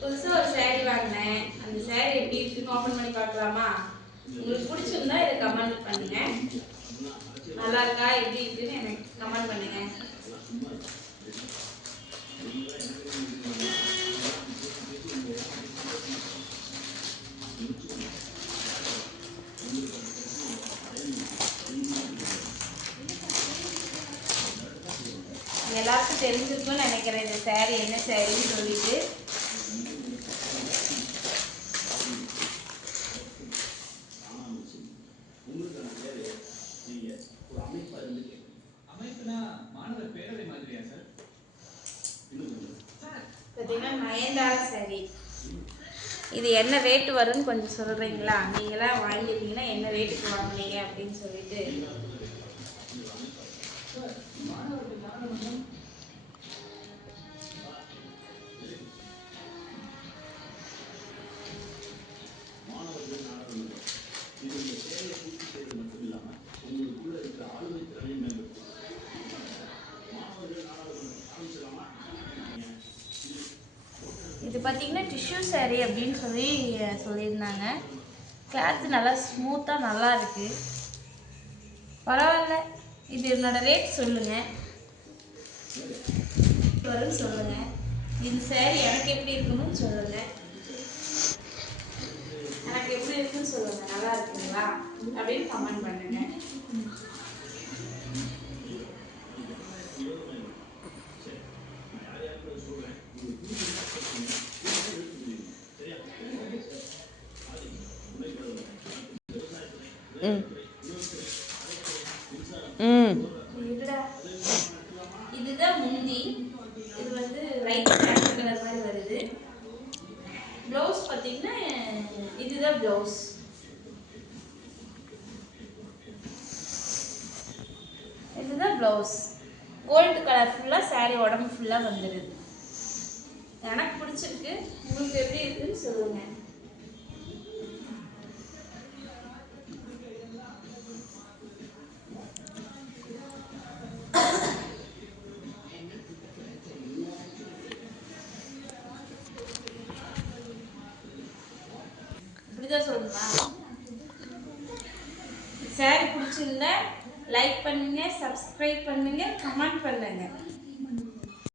புதுசாக ஒரு சேரீ வாங்கினேன். அந்த சேரீ எப்படி இருக்குன்னு ஓப்பன் பண்ணி பார்க்கலாமா? உங்களுக்கு பிடிச்சிருந்தா இதை கமெண்ட் பண்ணுங்க. நல்லா இருக்கா எப்படி இருக்குன்னு எனக்கு கமெண்ட் பண்ணுங்க. எல்லாருக்கும் தெரிஞ்சிருக்கும்னு நினைக்கிறேன் இந்த சேரீ என்ன சேரீன்னு சொல்லிட்டு. பார்த்தீங்கன்னா நயன்தாரா சேரீ. இது என்ன ரேட்டு வரும்னு கொஞ்சம் சொல்கிறீங்களா? நீங்களாம் வாங்கியிருந்தீங்கன்னா என்ன ரேட்டுக்கு வாங்கினீங்க அப்படின்னு சொல்லிட்டு. இது பார்த்தீங்கன்னா டிஷ்யூ சேரீ அப்படின்னு சொல்லியிருந்தாங்க. கிளாத்து நல்லா ஸ்மூத்தாக நல்லா இருக்குது. பரவாயில்ல. இது என்னோட ரேட் சொல்லுங்கள், வரும்னு சொல்லுங்கள். இந்த சேரீ எனக்கு எப்படி இருக்குன்னு சொல்லுங்கள். எனக்கு எப்படி இருக்குன்னு சொல்லுங்கள். நல்லா இருக்குங்களா அப்படின்னு கமெண்ட் பண்ணுங்க. இதுதான் முந்தி. இது வந்து லைட் பிளாக் கலர் மாதிரி வருது. ப்ளவுஸ் பார்த்தீங்கன்னா இதுதான் ப்ளவுஸ். இதுதான் ப்ளவுஸ். கோல்டு கலர் ஃபுல்லாக சாரீ உடம்பு ஃபுல்லாக வந்துடுது. எனக்கு பிடிச்சிருக்கு. உங்களுக்கு எப்படி இருக்குன்னு சொல்லுங்கள். இப்படிதான் சொல்லணுமா? சாரி பிடிச்சிருந்தா லைக் பண்ணுங்க, சப்ஸ்கிரைப் பண்ணுங்க, கமெண்ட் பண்ணுங்க.